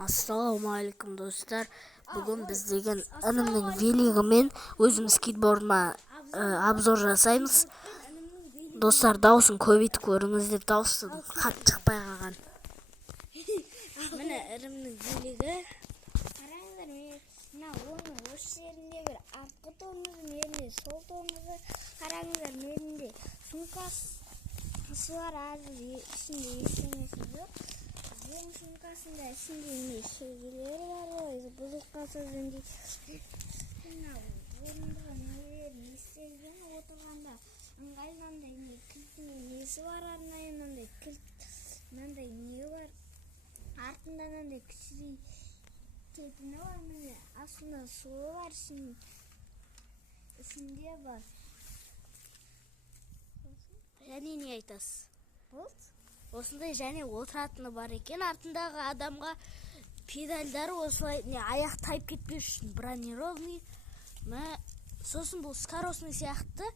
Ассалаумағалейкум достар. Бүгін біз деген інімнің велигімен өзім скейтбордыма обзор жасаймыз. Достар, дауысын көбейтіп көріңіз деп дауыстадым, қатты шықпай қалған. Міне інімнің велигі. Қараңыздар, мына оның осы жерінде бір артқы тормозы, мерінде сол тормозы. Қараңыздар, мерінде сумкасы бар, азыр ішінде ештеңесі жоқ. Ең сумкасында ішінде не шөгелері бар ғой, бұзылып қалса жөндейді. Мына орындығы нелер естелген отырғанда ыңғайланды, не кілтінің несі бар, арнайы мынандай кілт, мынандай не бар. Артында мынандай кішірей кетіні бар, міне астында суы бар, ішінде бар. Және не айтасыз? Болды. Осындай және отыратыны бар екен. Артындағы адамға педальдары осылай аяқ тайып кетпес үшін бронированный. Сосын бұл скоростный сияқты.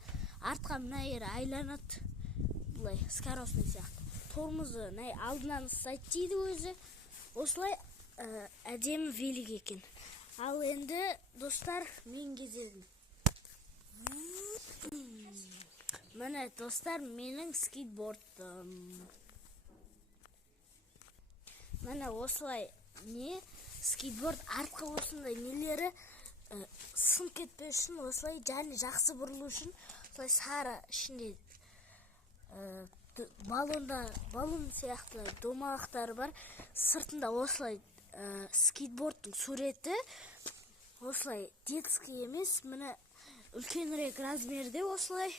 Артқа мына жері айланады. Бұлай скоростный сияқты. Тормозы алдынан ұстайды дейді өзі. Осылай әдемі велик екен. Ал енді достар, мен кезегім. Міне достар, менің скейтбордым. Міне осылай скейтборд артқы осындай нелері сынып кетпес үшін, осылай және жақсы бұрылу үшін осылай сары ішінде баллон сияқты домалақтары бар. Сыртында осылай скейтбордтың суреті, осылай детский емес, міне үлкенірек размерде осылай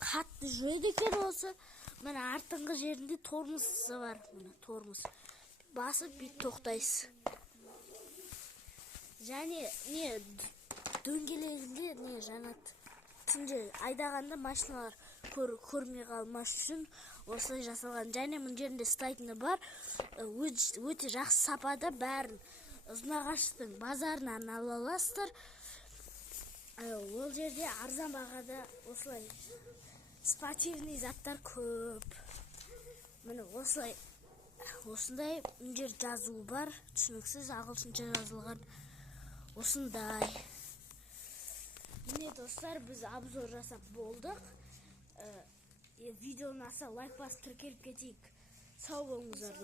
қатты жүреді екен осы. Міне артыңғы жерінде тормозы бар. Міне тормоз. Басып бүйт тоқтайсыз. Және дөңгелегінде жанады. Түнде айдағанда машиналар көрмей қалмас үшін осылай жасалған. Және мұн жерінде стайтыны бар. Өте жақсы сапада, бәрін Ұзынағаштың базарынан ала аласыздар. Ол жерде арзан бағада осылай спортивный заттар көп. Міне осылай, осындай жер жазуы бар, түсініксіз ағылшынша жазылған. Осындай. Міне достар, біз обзор жасап болдық. Видеоны аса лайк басып тіркеліп кетейік. Сау болыңыздар.